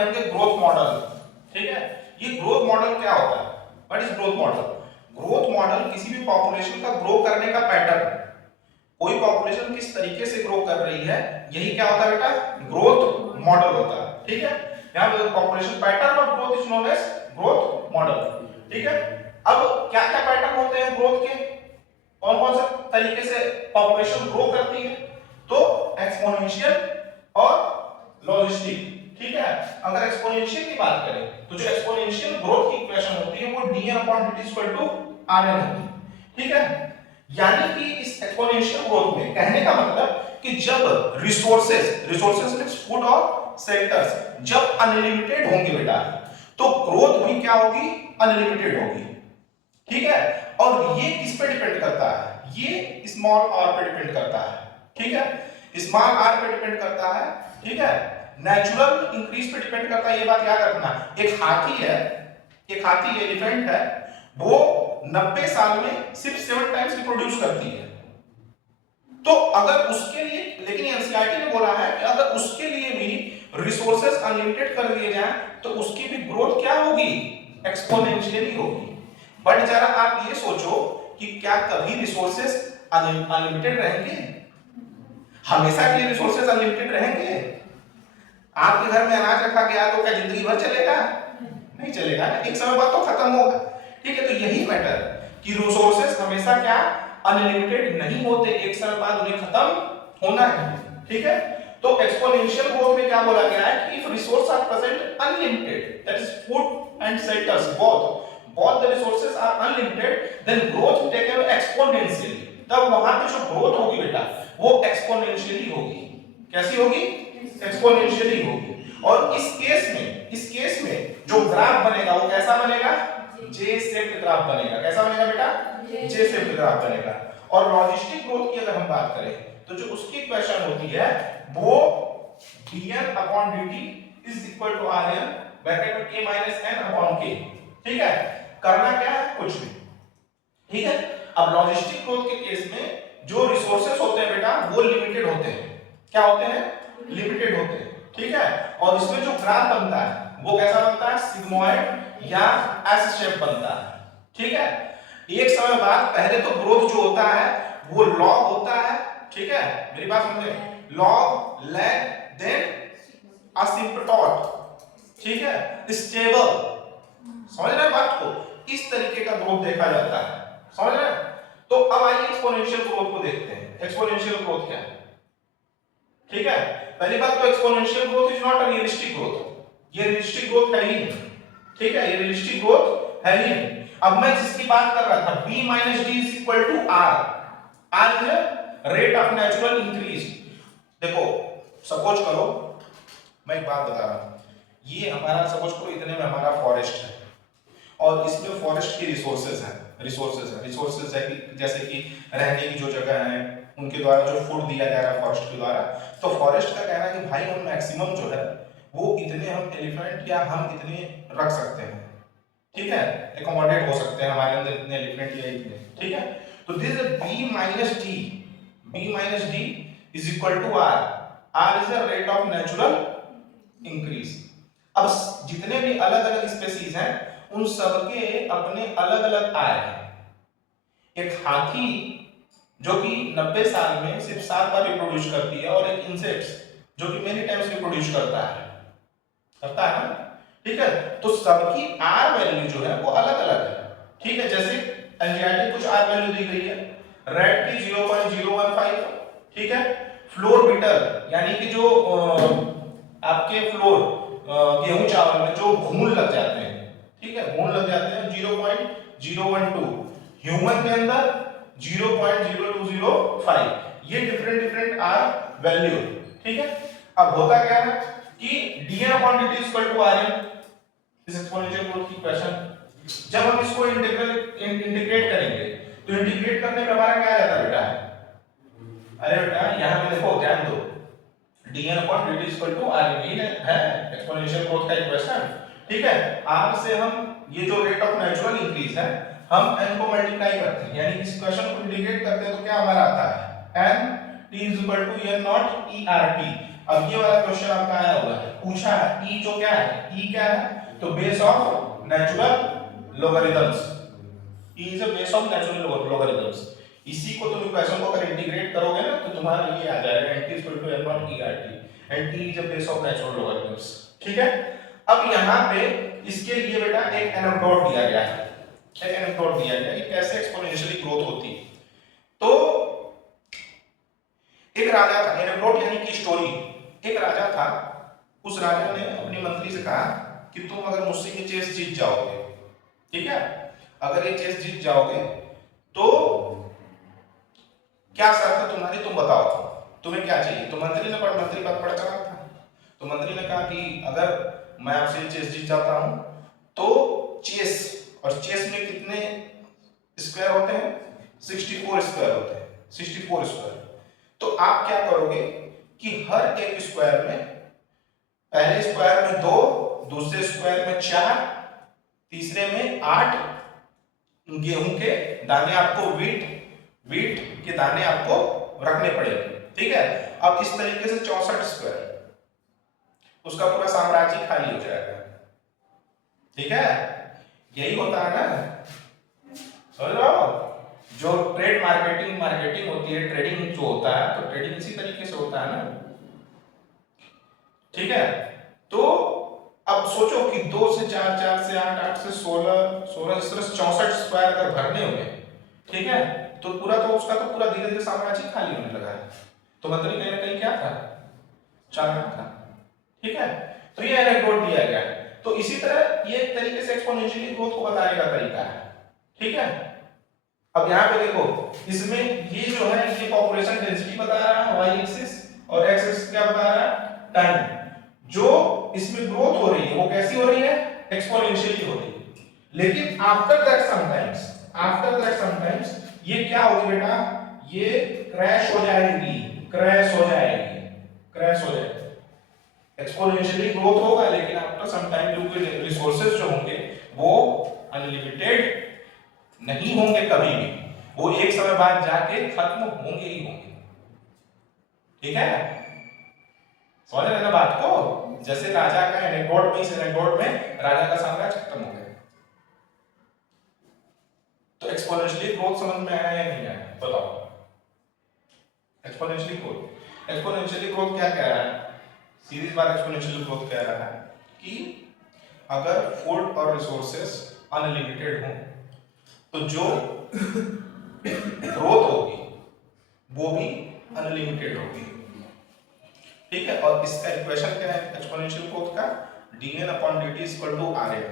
पढ़ेंगे growth model. ठीक है, ये ग्रोथ मॉडल क्या होता है? What is growth model? Growth model किसी भी पॉपुलेशन का ग्रो करने का पैटर्न, कोई पॉपुलेशन किस तरीके से ग्रो कर रही है, यही क्या होता है बेटा? ग्रोथ मॉडल होता है। ठीक है, यहाँ पे population pattern of growth is known as growth model. ठीक है, अब क्या क्या पैटर्न होते हैं ग्रोथ के, कौन कौन से तरीके से पॉपुलेशन ग्रो करती है? तो एक्सपोनेंशियल और लॉजिस्टिक। ठीक है, अगर एक्सपोनेंशियल की बात करें तो जो एक्सपोनेंशियल ग्रोथ की इक्वेशन होती है वो dn/dt = rn होती है। ठीक है, यानी कि इस एक्सपोनेंशियल ग्रोथ में कहने का मतलब कि जब रिसोर्सेज मींस फूड और सेक्टर्स जब अनलिमिटेड होंगे बेटा, तो ग्रोथ भी क्या होगी? अनलिमिटेड होगी। ठीक है, और ये किस पे डिपेंड करता है? ये स्मॉल r पे डिपेंड करता है। ठीक है, स्मॉल r पे डिपेंड करता है। ठीक है, नेचुरल इंक्रीज पे डिपेंड करता है, ये बात याद रखना। एक हाथी एलिफेंट है, वो 90 साल में सिर्फ 7 टाइम्स रिप्रोड्यूस करती है। तो अगर उसके लिए, लेकिन एनसीईआरटी ने बोला है कि अगर उसके लिए भी रिसोर्सेज अनलिमिटेड कर दिए जाएं तो उसकी भी ग्रोथ क्या होगी? एक्सपोनेंशियली होगी। बट जरा आप ये सोचो कि क्या कभी रिसोर्सेज अनलिमिटेड रहेंगे? हमेशा के लिए रिसोर्सेज अनलिमिटेड रहेंगे? आपके घर में अनाज रखा गया तो क्या जिंदगी भर चलेगा? नहीं चलेगा ना, एक समय बाद तो खत्म होगा। ठीक है, तो यही मैटर कि रिसोर्सेज हमेशा क्या अनलिमिटेड नहीं होते, एक समय बाद उन्हें खत्म होना है। ठीक है, तो एक्सपोनेंशियल ग्रोथ में क्या बोला गया है कि if resource are present unlimited, that is food and shelters, both the resources are unlimited, then growth will take exponentially। तब वहां पे जो ग्रोथ होगी बेटा वो एक्सपोनेंशियली होगी। कैसी होगी? एक्सपोनेंशियली होगी। और इस केस में जो ग्राफ बनेगा वो कैसा बनेगा? जे शेप्ड ग्राफ बनेगा। कैसा बनेगा बेटा? जे शेप्ड ग्राफ बनेगा। और लॉजिस्टिक ग्रोथ की अगर हम बात करें तो जो उसकी इक्वेशन होती है वो dn/dt = rn ब्रैकेट में k - n/k। ठीक है, करना क्या है? कुछ भी। ठीक है, अब लॉजिस्टिक ग्रोथ के केस में जो रिसोर्सेज होते हैं बेटा वो लिमिटेड होते हैं। क्या होते हैं? लिमिटेड होते हैं। ठीक है, और इसमें जो ग्राफ बनता है वो कैसा बनता है? सिग्मोइड या एस शेप बनता है। ठीक है, एक समय बाद पहले तो ग्रोथ जो होता है वो लॉग होता है। ठीक है, मेरी बात समझे? Log, lag, then asymptote. ठीक है, स्टेबल। समझ रहे हैं बात को? इस तरीके का ग्रोथ देखा जाता है। समझ रहे हैं? तो अब आइए एक्सपोनेंशियल ग्रोथ को देखते हैं। एक्सपोनेंशियल ग्रोथ क्या है? ठीक है, पहली बात तो exponential growth is not a realistic growth. ये रियलिस्टिक ग्रोथ है ही नहीं। ठीक है, ये रियलिस्टिक ग्रोथ है ही नहीं। अब मैं जिसकी बात कर रहा था b - d = r। r is rate of natural increase. देखो, सपोज करो, मैं एक बात बता रहा हूं, ये हमारा सपोज करो इतने में हमारा फॉरेस्ट है और इसमें फॉरेस्ट की रिसोर्सेज है कि जैसे कि रहने की जो जगह है, उनके द्वारा जो फूड दिया जा रहा है फॉरेस्ट के द्वारा, तो फॉरेस्ट का कहना है कि भाई हम मैक्सिमम जो है वो इतने हम एलिफेंट या हम इतने रख सकते हैं। ठीक है, एकोमोडेट हो सकते हैं हमारे अंदर इतने एलिफेंट या इतने। ठीक है, तो this is b - d = r is the rate of natural increase. अब जितने भी अलग-अलग स्पीशीज हैं उन सबके अपने अलग-अलग आय हैं। एक हाथी जो कि 90 साल में सिर्फ 7 बार रिप्रोड्यूस करती है और एक इंसेक्ट्स जो कि मेनी टाइम्स रिप्रोड्यूस करता है ना। ठीक है, तो सबकी आर वैल्यू जो है वो अलग-अलग है। ठीक है, जैसे एनजीआरटी कुछ आर वैल्यू दी गई है, रेड की 0.015। ठीक है, फ्लोर बीटल यानी कि जो आपके फ्लोर गेहूं चावल में जो घून लग जाते हैं, ठीक है, घून लग जाते हैं 0.012। ह्यूमन के अंदर 0.0205। ये डिफरेंट आर वैल्यू। ठीक है, अब होता क्या है कि dn/dt = rn, इस एक्सपोनेंशियल ग्रोथ की इक्वेशन जब हम इसको इंटीग्रेट करेंगे तो इंटीग्रेट करने पे हमारा क्या आ जाता है बेटा? अरे बेटा यहां पे देखो, ध्यान दो, dn/dt = rn है एक्सपोनेंशियल ग्रोथ का इक्वेशन। ठीक है, r से हम ये जो रेट ऑफ नेचुरल इंक्रीज है हम n को मल्टीप्लाई करते हैं, यानी इस इक्वेशन को इंटीग्रेट करते हैं तो क्या हमारा आता है? n t = n0 ert। अब ये वाला क्वेश्चन आपका आया हुआ है, पूछा है ई जो क्या है, ई क्या है, तो base of natural logarithms, e is a base of natural logarithms. इसी को तुम इक्वेशन को अगर इंटीग्रेट करोगे ना तो तुम्हारा ये आ जाएगा nt equal to n1 e RT, and t is a base of natural logarithms. ठीक है, अब यहाँ पे इसके लिए बेटा एक एनेक्डोट दिया गया है, एक एनेक्डोट दिया गया है कि कैसे एक्सपोनेंशियली ग्रोथ होती है। तो एक राजा था, एनेक्डोट यानी कि स्टोरी, एक राजा था, उस राजा ने अपने मंत्री से कहा कि तुम अगर मुझसे ये चेस जीत जाओगे, ठीक है, अगर ये चेस जीत जाओगे तो क्या शर्त है तुम्हारी, तुम बताओ तुम्हें क्या चाहिए। तो मंत्री पद पड़ चला था, तो मंत्री ने कहा कि अगर मैं आपसे चेस जीत जाता हूं तो चेस, और चेस में कितने स्क्वायर होते हैं, 64 स्क्वायर होते हैं, 64 स्क्वायर। तो आप क्या करोगे कि हर एक स्क्वायर में, पहले स्क्वायर में 2, दूसरे स्क्वायर में 4, तीसरे में 8 गेहूं के दाने, आपको वीट के दाने आपको रखने पड़ेंगे। ठीक है, अब इस तरीके से 64 स्क्वायर, उसका पूरा साम्राज्य खाली हो जाएगा। ठीक है, यही होता है ना, समझ रहे हो, जो ट्रेड मार्केटिंग होती है, ट्रेडिंग जो होता है, तो ट्रेडिंग इसी तरीके से होता है ना। ठीक है, तो अब सोचो कि 2 से 4, 4 से 8, 8 से 16, 16 इस तरह से 64 स्क्वायर अगर भरने होंगे, ठीक है, तो पूरा तो उसका तो पूरा धीरे धीरे साम्राज्य खाली होने लगा है। तो मंत्री कहीं ना कहीं क्या था, चालाक था। ठीक है, तो ये एनेक्डोट दिया गया है। तो इसी तरह ये एक तरीके से एक्सपोनेंशियली ग्रोथ को बताने का तरीका है। ठीक है, अब यहाँ पे देखो, इसमें ये जो है ये पॉपुलेशन डेंसिटी बता रहा है वाई एक्सिस, और एक्स एक्सिस क्या बता रहा है, टाइम। जो इसमें ग्रोथ हो रही है वो कैसी हो रही है, एक्सपोनेंशियली हो रही है। लेकिन आफ्टर दैट समटाइम्स ये क्या होगी बेटा, ये क्रैश हो जाएगी। एक्सपोनेंशियली ग्रोथ होगा, लेकिन आफ्टर सम टाइम जो रिसोर्सेज जो होंगे वो अनलिमिटेड नहीं होंगे कभी भी, वो एक समय बाद जाके खत्म होंगे ही होंगे। ठीक है, समझ रहे ना बात को, जैसे राजा का एनेक्डोट में, इस एनेक्डोट में राजा का साम्राज्य खत्म हो गया। तो एक्सपोनेंशियली ग्रोथ समझ में आया या नहीं आया, बताओ। एक्सपोनेंशियली ग्रोथ क्या कह रहा है, सीरीज बार एक्सपोनेंशियल ग्रोथ कह रहा है कि अगर फूड और रिसोर्सेस अनलिमिटेड हो तो जो ग्रोथ होगी वो भी अनलिमिटेड होगी। ठीक है, और इसका इक्वेशन क्या है एक्सपोनेंशियल ग्रोथ का, dn upon dt is equal to rn।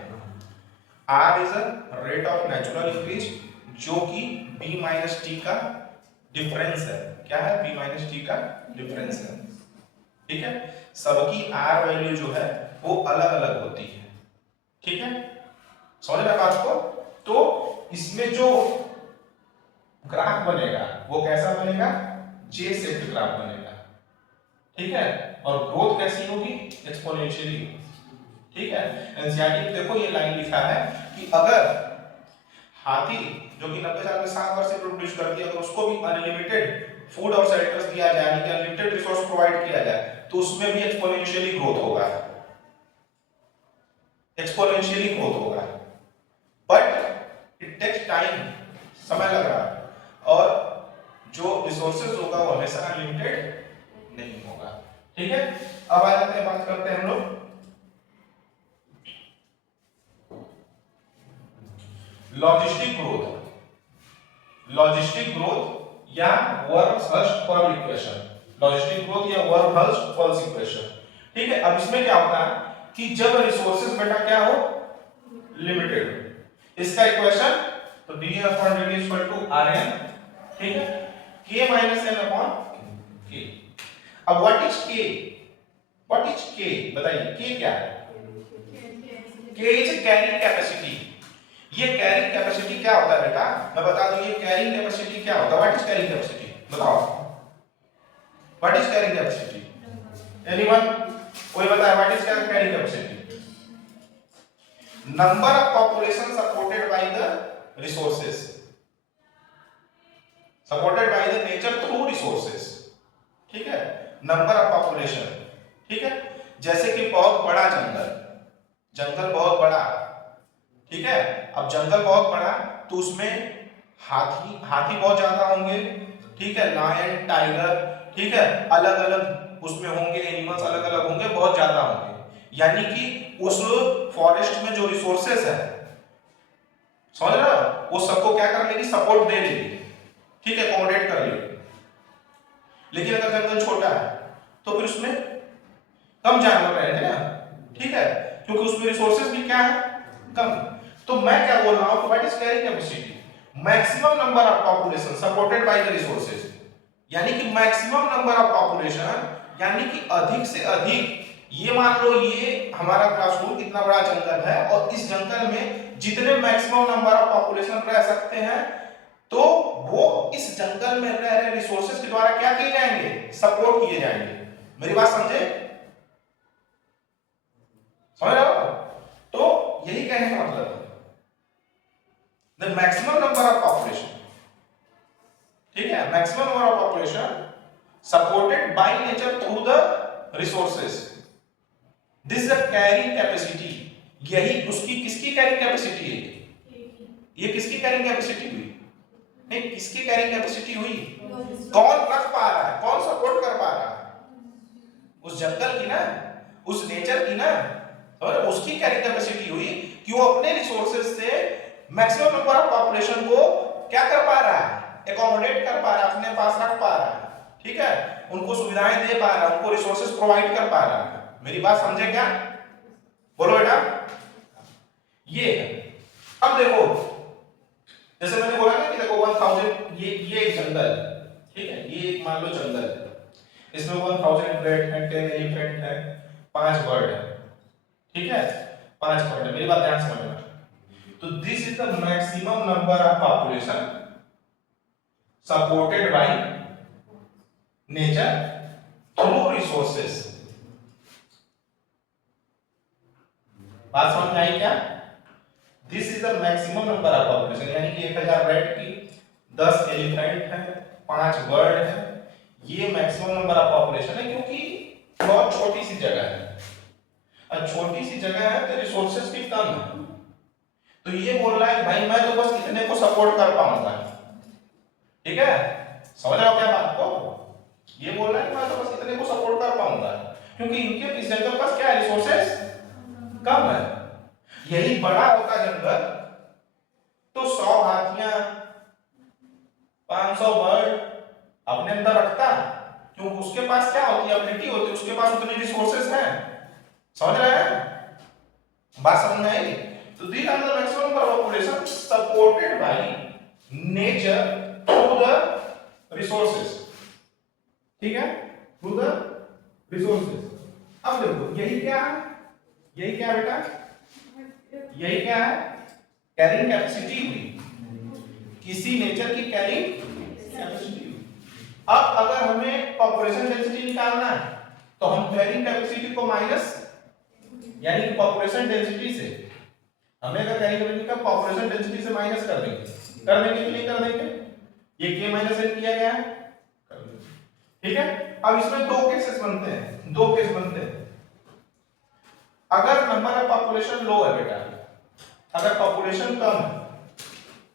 r is a rate of natural increase, जो कि b माइनस टी का डिफरेंस है। क्या है, b माइनस टी का डिफरेंस है। ठीक है, सबकी r वैल्यू जो है वो अलग अलग होती है। ठीक है, समझ रहे बात को। तो इसमें जो ग्राफ बनेगा वो कैसा बनेगा, जे शेप्ड ग्राफ बनेगा। ठीक है, और ग्रोथ कैसी होगी, एक्सपोनेंशियली। ठीक है, एनसीईआरटी में देखो ये लाइन लिखा है कि अगर हाथी जो कि 90 साल में 7 वर्ष से प्रोड्यूस करती है, अगर उसको भी अनलिमिटेड फूड और शेल्टर्स दिया जाए, यानी कि अनलिमिटेड रिसोर्स प्रोवाइड किया जाए, तो उसमें भी एक्सपोनेंशियली ग्रोथ होगा, एक्सपोनेंशियली ग्रोथ होगा। बट इट टेक्स टाइम, समय लग रहा है, और जो रिसोर्सेज होगा वो हमेशा अनलिमिटेड नहीं होगा। ठीक है, अब आ जाते हैं, बात करते हैं हम लोग लॉजिस्टिक ग्रोथ या वर्क-हर्स्ट-फर्ल इक्वेशन, लॉजिस्टिक ग्रोथ या वर्क-हर्स्ट-फर्ल इक्वेशन। ठीक है, अब इसमें क्या होता है कि जब रिसोर्सेज बेटा क्या हो, लिमिटेड हो, इसका इक्वेशन तो dn upon dt is equal to rn। ठीक है, k minus n upon k। अब व्हाट इज k बताइए, k क्या है, k इज कैरिंग कैपेसिटी। ये कैरिंग कैपेसिटी क्या होता है बेटा, मैं बता दूं, ये कैरिंग कैपेसिटी क्या होता है, व्हाट इज कैरिंग कैपेसिटी बताओ, what is carrying capacity, anyone, कोई बताए what is carrying capacity, number of population supported by the resources, supported by the nature through resources। ठीक है, number of population, ठीक है, जैसे कि बहुत बड़ा जंगल, जंगल बहुत बड़ा, ठीक है, अब जंगल बहुत बड़ा तो उसमें हाथी हाथी बहुत ज्यादा होंगे, ठीक है, लायन टाइगर, ठीक है, अलग अलग उसमें होंगे, एनिमल्स अलग अलग होंगे, बहुत ज्यादा होंगे, यानी कि उस फॉरेस्ट में जो रिसोर्सेस है, समझ रहे हो, वो सबको क्या कर लेगी, सपोर्ट दे लेगी, ठीक है, अकोमोडेट कर लेगी। लेकिन अगर जंगल छोटा है तो फिर उसमें कम जानवर रहेंगे ना, ठीक है, क्योंकि उसमें रिसोर्सेज भी क्या है, कम। तो मैं क्या बोल रहा हूं कि what is carrying capacity, maximum number of population supported by the resources, यानी कि मैक्सिमम नंबर ऑफ पॉपुलेशन, यानी कि अधिक से अधिक, ये मान लो ये हमारा क्लासरूम कितना बड़ा जंगल है और इस जंगल में जितने मैक्सिमम नंबर ऑफ पॉपुलेशन रह सकते हैं तो वो इस जंगल में रह रहे रिसोर्सेज के द्वारा क्या किए जाएंगे, सपोर्ट किए जाएंगे। मेरी बात समझे, समझ रहे हो, तो यही कहने का मतलब है the maximum number of population, ठीक है, maximum number of population supported by nature through the resources, this is the carrying capacity, यही उसकी किसकी कैरिंग कैपेसिटी है, ये किसकी कैरिंग कैपेसिटी हुई, नहीं किसकी कैरिंग कैपेसिटी हुई, कौन रख पा रहा है, कौन सपोर्ट कर पा रहा है, उस जंगल की ना, उस नेचर की ना, और उसकी कैरिंग कैपेसिटी हुई कि वो अपने रिसोर्सेज से मैक्सिमम नंबर ऑफ पॉपुलेशन को क्या कर पा रहा है, एकोमोडेट कर पा रहा है, अपने पास रख पा रहा है, ठीक है, उनको सुविधाएं दे पा रहा है, उनको रिसोर्सेज प्रोवाइड कर पा रहा है। मेरी बात समझे क्या, बोलो बेटा, ये अब देखो जैसे मैंने बोला ना कि देखो 1000, ये एक जंगल, ठीक है, ये एक मान लो जंगल है, इसमें 1000 रेड है, 10 एलिफेंट है, 5 बर्ड है, ठीक है, 5 बर्ड है, मेरी बात ध्यान से समझना, तो this is the maximum number of population supported by nature through resources, बात समझ में आई क्या, this is the maximum number of population, यानी कि 1000 रेड की, 10 एलिफेंट है, 5 बर्ड है, ये मैक्सिमम नंबर ऑफ पॉपुलेशन है, क्योंकि बहुत छोटी सी जगह है, और छोटी सी जगह है तो रिसोर्सेज भी कम है, तो ये बोल रहा है भाई मैं तो बस इतने को सपोर्ट कर पाऊंगा, ठीक है, समझ रहे हो क्या बात को, ये बोल रहा है मैं तो बस इतने को सपोर्ट कर पाऊंगा, क्योंकि इनके इस जंगल पास क्या है, रिसोर्सेज कम है। यही बड़ा होता जंगल तो 100 हाथियां, 500 बर्ड अपने अंदर रखता, क्योंकि उसके पास क्या होती है, एबिलिटी होती है, उसके पास उतने रिसोर्सेज हैं, समझ रहे हैं, बात समझ में आई, तो these are the maximum population supported by nature through the resources, ठीक है, थ्रू द रिसोर्सेज। अब देखो यही क्या है, यही क्या बेटा, यही क्या है, कैरिंग कैपेसिटी हुई, किसी नेचर की कैरिंग कैपेसिटी हुई। अब अगर हमें पॉपुलेशन डेंसिटी निकालना है तो हम कैरिंग कैपेसिटी को माइनस, यानी कि पॉपुलेशन डेंसिटी से, हमें अगर कैरिंग कैपेसिटी का पॉपुलेशन डेंसिटी से माइनस कर देंगे कि नहीं कर देंगे, ये k माइनस n किया गया है, ठीक है। अब इसमें दो केसेस बनते हैं, दो केस बनते हैं, अगर नंबर ऑफ पॉपुलेशन लो है बेटा, अगर पॉपुलेशन कम है,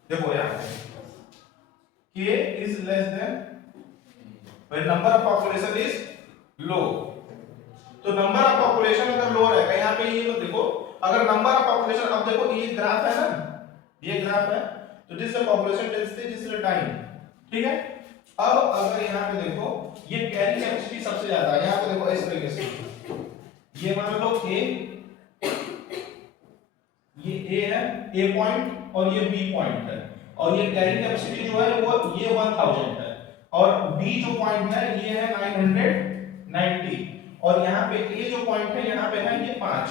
देखो यहां k is less than when number of population is low, तो नंबर ऑफ पॉपुलेशन अगर लो रहेगा, यहाँ पे ये तो देखो अगर नंबर ऑफ पॉपुलेशन, अब देखो ये ग्राफ है ना, ये ग्राफ है, तो this is population density, this is time, ठीक है। अब अगर यहाँ पे देखो ये कैरिंग कैपेसिटी सबसे ज्यादा है, यहाँ पे देखो इस तरीके से, ये मान लो a, ये a है, a पॉइंट और ये b पॉइंट है, और ये कैरिंग कैपेसिटी जो है वो ये 1000 है, और b जो पॉइंट है ये है 990, और यहाँ पे a जो पॉइंट है यहाँ पे है ये 5,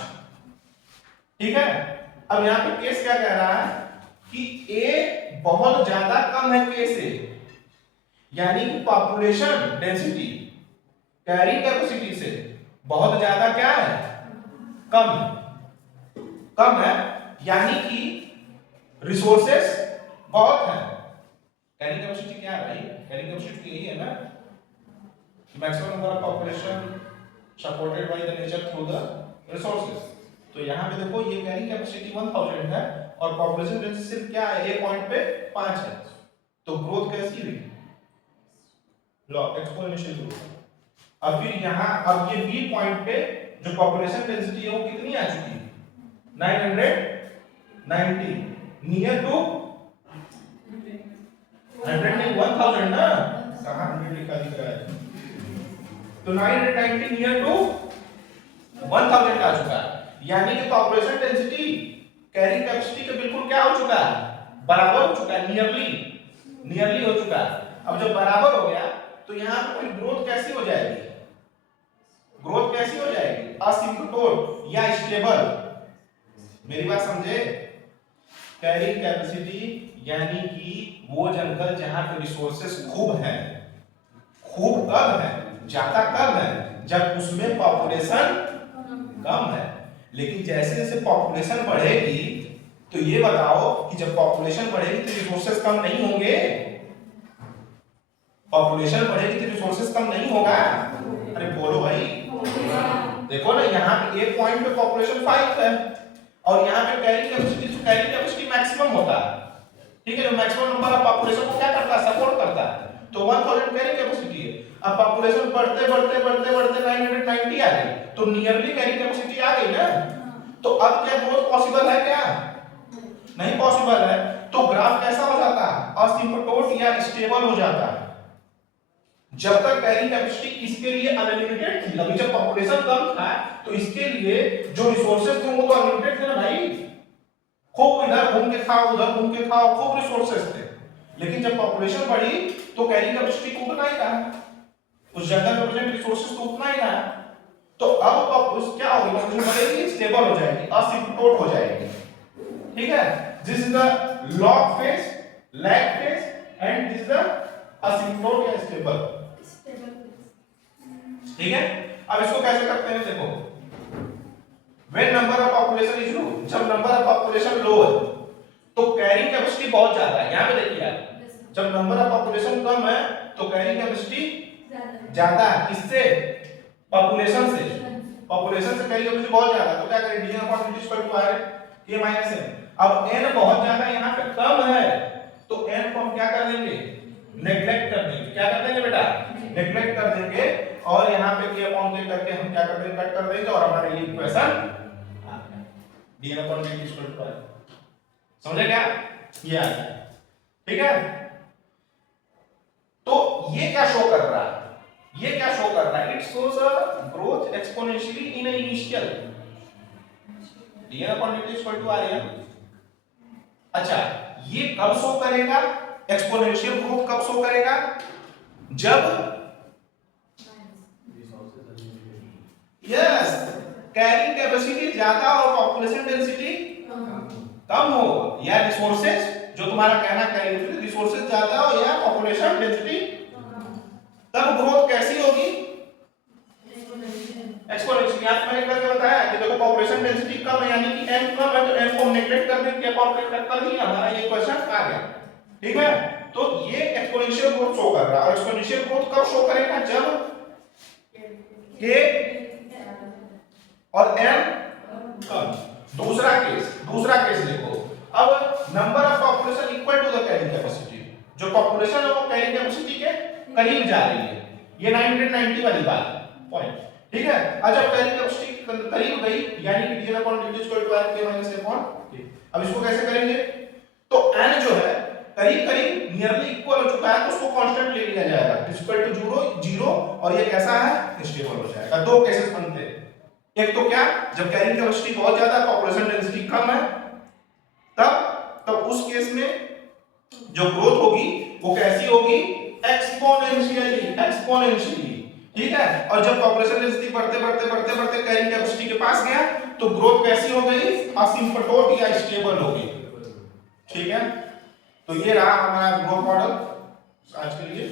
ठीक है। अब यहाँ पे केस क्या कह रहा है कि a बहुत ज्यादा कम है k से, यानी कि पॉपुलेशन डेंसिटी कैरिंग कैपेसिटी से बहुत ज्यादा क्या है, कम है, यानी कि रिसोर्सेस बहुत है। कैरिंग कैपेसिटी क्या है भाई, कैरिंग कैपेसिटी यही है ना, maximum number of population supported by the nature through the resources. तो यहाँ पे देखो ये कैरी कैपेसिटी 1000 है और पॉपुलेशन डेंसिटी सिर्फ क्या है, ए पॉइंट पे 5 है, तो ग्रोथ कैसी हुई, लॉ एक्सपोनेंशियल ग्रोथ। अब फिर यहाँ अब ये बी पॉइंट पे जो पॉपुलेशन डेंसिटी है वो कितनी आ चुकी है, 990, नियर टू 100 नहीं 1000 ना, कहाँ 100 लिखा दिख रहा है, तो 990 नियर टू 1000 आ चुका है, यानी कि पॉपुलेशन डेंसिटी कैरिंग कैपेसिटी के बिल्कुल क्या हो चुका है, बराबर हो चुका है, नियरली हो चुका है। अब जब बराबर हो गया तो यहाँ पे ग्रोथ कैसी हो जाएगी, ग्रोथ कैसी हो जाएगी, असिम्प्टोट या स्टेबल। मेरी बात समझे, कैरिंग कैपेसिटी यानी कि वो जंगल जहां पे रिसोर्सेस खूब है, खूब कब है, ज्यादा कब है, जब उसमें पॉपुलेशन कम है। लेकिन जैसे जैसे पॉपुलेशन बढ़ेगी तो ये बताओ कि जब पॉपुलेशन बढ़ेगी तो रिसोर्सेस कम नहीं होंगे, पॉपुलेशन बढ़ेगी तो रिसोर्सेस कम नहीं होगा, अरे बोलो भाई, देखो ना यहाँ पे एक पॉइंट पे पॉपुलेशन 5 है और यहाँ पे कैरिंग कैपेसिटी मैक्सिमम होता है, ठीक है, जो मैक्सिमम नंबर ऑफ पॉपुलेशन को क्या करता है, सपोर्ट करता है, तो 1000 कैरिंग कैपेसिटी है। अब पॉपुलेशन बढ़ते बढ़ते बढ़ते बढ़ते 990 आ गई, तो नियरली कैरिंग कैपेसिटी आ गई ना, तो अब क्या ग्रोथ पॉसिबल है, क्या नहीं पॉसिबल है, तो ग्राफ कैसा हो जाता है, असिम्प्टोट या स्टेबल हो जाता है। जब तक कैरिंग कैपेसिटी इसके लिए अनलिमिटेड थी, अभी जब पॉपुलेशन कम था तो इसके लिए जो रिसोर्सेज थे वो तो अनलिमिटेड थे ना भाई, खूब इधर घूम के खाओ उधर घूम के खाओ, खूब रिसोर्सेज थे। लेकिन जब पॉपुलेशन बढ़ी तो कैरिंग कैपेसिटी को उतना ही रहा, उस जगह पे प्रेजेंट रिसोर्सेज तो उतना ही रहा, तो अब पॉपुलेशन क्या होगी, पॉपुलेशन बढ़ेगी, स्टेबल हो जाएगी, असिम्प्टोट हो जाएगी, ठीक है। This is the log phase, lag phase and this is the asymptote या स्टेबल, ठीक है। अब इसको कैसे करते हैं, देखो, when number of population is low, जब नंबर ऑफ पॉपुलेशन लो है तो कैरिंग कैपेसिटी बहुत ज्यादा है, यहां पे देखिए आप, जब नंबर ऑफ पॉपुलेशन कम है तो कैरिंग कैपेसिटी ज्यादा है, किससे, पॉपुलेशन से, पॉपुलेशन से कैरिंग कैपेसिटी बहुत ज्यादा, तो क्या करें, d upon dt equal to r k minus n। अब n बहुत ज्यादा यहां पे कम है तो n को हम क्या कर देंगे, नेग्लेक्ट कर देंगे, क्या कर देंगे बेटा, नेग्लेक्ट कर देंगे, और यहाँ पे k अपॉन k करके हम क्या कर देंगे, कट कर देंगे, और हमारा ये इक्वेशन आ गया, d upon dt equal to r। समझे क्या, ये आ गया, ठीक है। तो ये क्या शो कर रहा है, ये क्या शो कर रहा है, it shows a growth exponentially in a initial, d upon dt equal to r। अच्छा, ये कब शो करेगा, एक्सपोनेंशियल ग्रोथ कब शो करेगा, जब यस कैरिंग कैपेसिटी ज्यादा और पॉपुलेशन डेंसिटी कम हो, या रिसोर्सेज, जो तुम्हारा कहना कैरिंग रिसोर्सेज ज्यादा हो या पॉपुलेशन डेंसिटी, तब ग्रोथ कैसी होगी, एक्सपोनेंशियल। यहाँ मैंने करके बताया कि देखो पॉपुलेशन डेंसिटी कम है यानी कि n कम है, तो n को नेग्लेक्ट कर देंगे, कॉम्प्लीट कर दिया, हमारा ये क्वेश्चन आ गया, ठीक है। तो ये एक्सपोनेंशियल ग्रोथ शो कर रहा है, और एक्सपोनेंशियल ग्रोथ कब शो करेगा, जब k और n कम। दूसरा केस देखो, अब number of population equal to the carrying capacity, जो पॉपुलेशन है वो कैरिंग कैपेसिटी के करीब जा रही है, ये 990 वाली बात पॉइंट, ठीक है। अब जब कैरिंग कैपेसिटी करीब गई यानी कि d upon dt equal to r k minus n upon k। अब इसको कैसे करेंगे, तो n जो है करीब करीब नियरली इक्वल हो चुका है, तो उसको कांस्टेंट ले लिया जाएगा, इक्वल टू 0 और ये कैसा है, स्टेबल हो जाएगा। दो केसेस बनते हैं, एक तो क्या, जब कैरिंग कैपेसिटी बहुत ज्यादा पॉपुलेशन डेंसिटी कम है, तब उस केस में जो ग्रोथ होगी वो कैसी होगी, एक्सपोनेंशियली, ठीक है। और जब पॉपुलेशन डेंसिटी बढ़ते बढ़ते बढ़ते बढ़ते कैरिंग कैपेसिटी के पास गया तो ग्रोथ कैसी हो गई, असिम्प्टोट या स्टेबल हो गई, ठीक है। तो ये रहा हमारा ग्रोथ मॉडल आज के लिए।